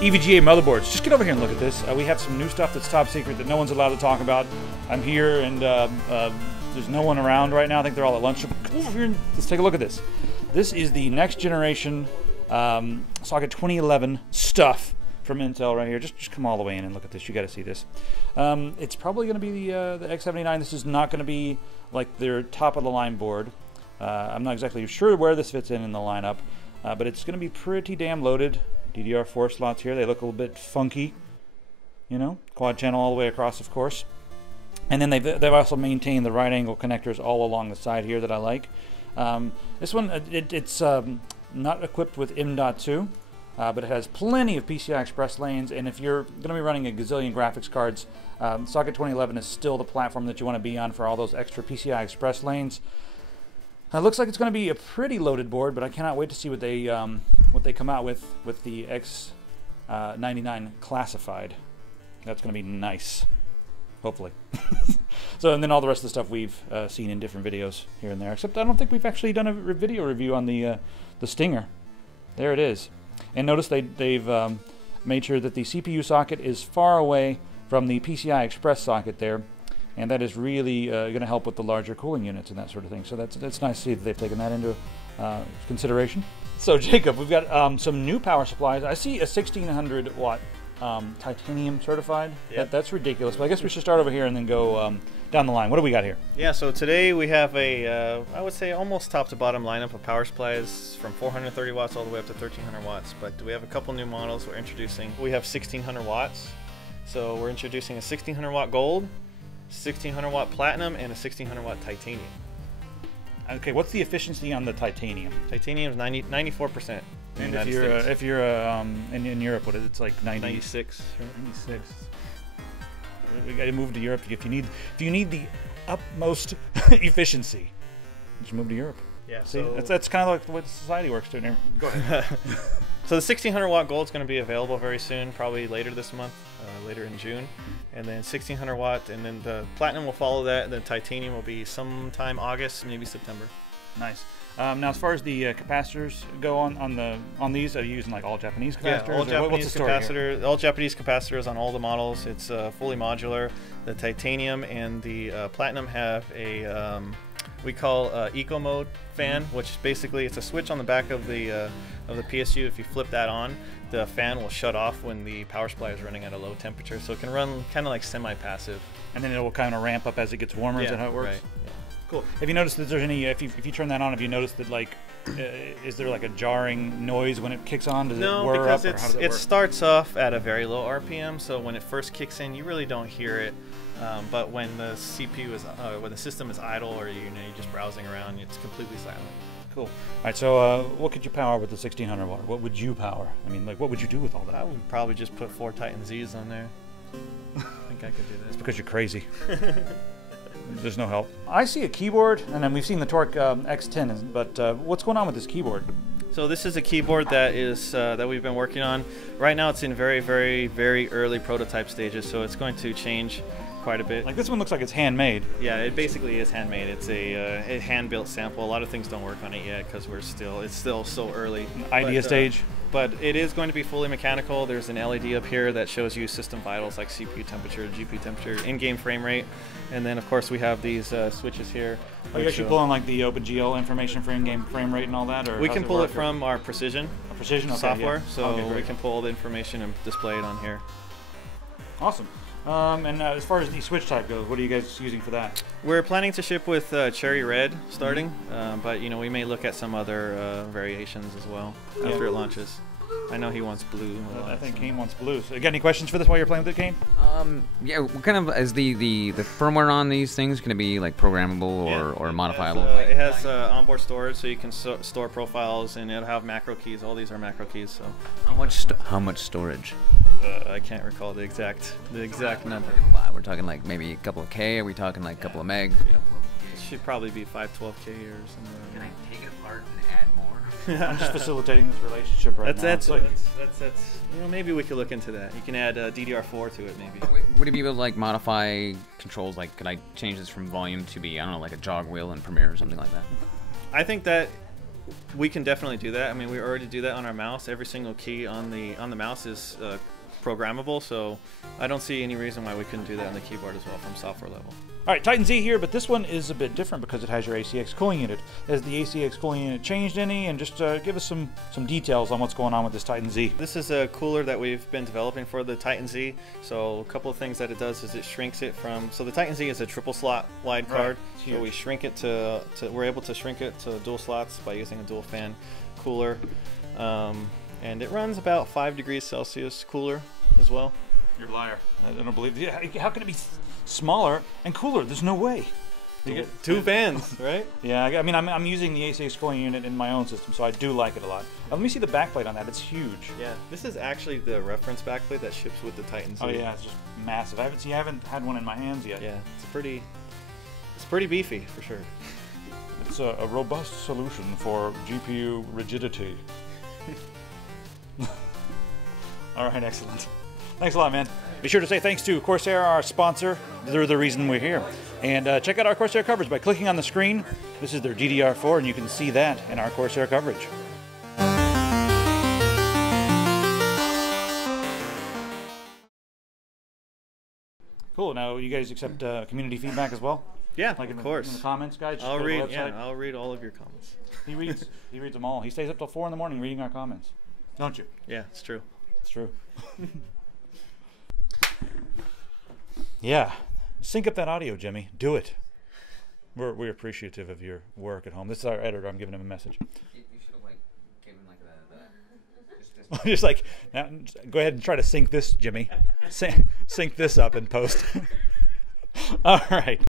EVGA motherboards. Just get over here and look at this. We have some new stuff that's top secret that no one's allowed to talk about. I'm here and there's no one around right now. I think they're all at lunch. Come over here and let's take a look at this. This is the next generation Socket 2011 stuff from Intel right here. Just come all the way in and look at this. You got to see this. It's probably going to be the X79. This is not going to be like their top of the line board. I'm not exactly sure where this fits in the lineup, but it's going to be pretty damn loaded. DDR4 slots here. They look a little bit funky, you know, quad channel all the way across, of course. And then they've also maintained the right angle connectors all along the side here that I like. This one, it's not equipped with M.2, but it has plenty of PCI Express lanes. And if you're going to be running a gazillion graphics cards, Socket 2011 is still the platform that you want to be on for all those extra PCI Express lanes. It looks like it's going to be a pretty loaded board, but I cannot wait to see what they come out with the X99 classified. That's going to be nice, hopefully. So, and then all the rest of the stuff we've seen in different videos here and there. Except I don't think we've actually done a video review on the Stinger. There it is. And notice they've made sure that the CPU socket is far away from the PCI Express socket there. And that is really going to help with the larger cooling units and that sort of thing. So that's nice to see that they've taken that into consideration. So Jacob, we've got some new power supplies. I see a 1600 watt titanium certified. Yep. That's ridiculous. But I guess we should start over here and then go down the line. What do we got here? Yeah, so today we have a, I would say almost top to bottom lineup of power supplies from 430 watts all the way up to 1300 watts. But we have a couple new models we're introducing. We have 1600 watts. So we're introducing a 1600 watt gold, 1600 watt platinum, and a 1600 watt titanium. Okay, what's the efficiency on the titanium? Titanium is 94%. And if you're in Europe, what is it? It's like 96. 96. We got to move to Europe if you need the utmost efficiency. Just move to Europe. Yeah. See, so that's kind of like the way society works down here. Go ahead. So the 1600 watt gold is going to be available very soon, probably later this month, later in June. And then 1600 watt, and then the platinum will follow that, and the titanium will be sometime August, maybe September. Nice. Now, as far as the capacitors go on these, are you using like all Japanese capacitors? Yeah, all Japanese capacitors. All Japanese capacitors on all the models. It's fully modular. The titanium and the platinum have a we call eco mode fan, which basically it's a switch on the back of the PSU. If you flip that on, the fan will shut off when the power supply is running at a low temperature, so it can run kind of like semi-passive. And then it will kind of ramp up as it gets warmer. Is that how it works? Right. Yeah. Cool. Have you noticed that there's any? If you turn that on, have you noticed that like, is there like a jarring noise when it kicks on? Does it whir up, or how does it work? Starts off at a very low RPM, so when it first kicks in, you really don't hear it. But when the CPU is, when the system is idle, or you're just browsing around, it's completely silent. Cool. All right. So, what could you power with the 1600 watt? What would you power? I mean, like, what would you do with all that? I would probably just put 4 Titan Z's on there. I think I could do that. It's because you're crazy. There's no help. I see a keyboard, and then we've seen the Torque X10, but what's going on with this keyboard? So this is a keyboard that is that we've been working on. Right now, it's in very, very, very early prototype stages, so it's going to change quite a bit. Like this one looks like it's handmade. Yeah, it basically is handmade. It's a hand-built sample. A lot of things don't work on it yet because it's still so early. Idea stage. But it is going to be fully mechanical. There's an LED up here that shows you system vitals like CPU temperature, GPU temperature, in-game frame rate, and then of course we have these switches here. Are you actually pulling like the OpenGL information for in-game frame rate and all that, or we can pull it from our Precision software, yeah. So we can pull the information and display it on here. Awesome. And as far as the switch type goes, what are you guys using for that? We're planning to ship with Cherry Red starting, but we may look at some other variations as well after it launches. I know he wants blue. I think Kane wants blue. So, you got any questions for this while you're playing with it, Kane? Yeah. What kind of is the firmware on these things going to be like programmable or modifiable? It has onboard storage, so you can store profiles, and it'll have macro keys. All these are macro keys. So how much storage? I can't recall the exact number. We're talking like maybe a couple of K. Are we talking like a couple of meg? Yeah. It should probably be 512K or something. Can I take it apart and add more? I'm just facilitating this relationship right now. That's maybe we could look into that. You can add DDR4 to it, maybe. Would it be able to like modify controls? Like, could I change this from volume to be, I don't know, like a jog wheel in Premiere or something like that? I think that We can definitely do that. I mean, we already do that on our mouse. Every single key on the mouse is programmable, so I don't see any reason why we couldn't do that on the keyboard as well from software level. All right, Titan Z here, but this one is a bit different because it has your ACX cooling unit. Has the ACX cooling unit changed any? And just give us some details on what's going on with this Titan Z. This is a cooler that we've been developing for the Titan Z. So a couple of things that it does is it shrinks it from, so the Titan Z is a triple slot wide card. So we shrink it to we're able to shrink it to dual slots by using a dual fan cooler. And it runs about 5 degrees Celsius cooler as well. You're a liar. I don't believe you. How can it be smaller and cooler? There's no way. You get 2 fans, right? Yeah, I mean, I'm using the ACX cooling unit in my own system, so I do like it a lot. Let me see the backplate on that. It's huge. Yeah, this is actually the reference backplate that ships with the Titan Z. Oh yeah, it's just massive. I haven't had one in my hands yet. Yeah, it's pretty beefy for sure. It's a robust solution for GPU rigidity. All right, excellent. Thanks a lot, man. Be sure to say thanks to Corsair, our sponsor. They're the reason we're here. And check out our Corsair coverage by clicking on the screen. This is their DDR4, and you can see that in our Corsair coverage. Cool. Now, you guys accept community feedback as well? Yeah, like of course. In the comments, guys. I'll read all of your comments. He reads them all. He stays up till 4 in the morning reading our comments. Don't you? Yeah, it's true. It's true. Yeah. Sync up that audio, Jimmy. Do it. We're appreciative of your work at home. This is our editor. I'm giving him a message. You should have given the Just like, now, go ahead and try to sync this, Jimmy. Sync this up in post. All right.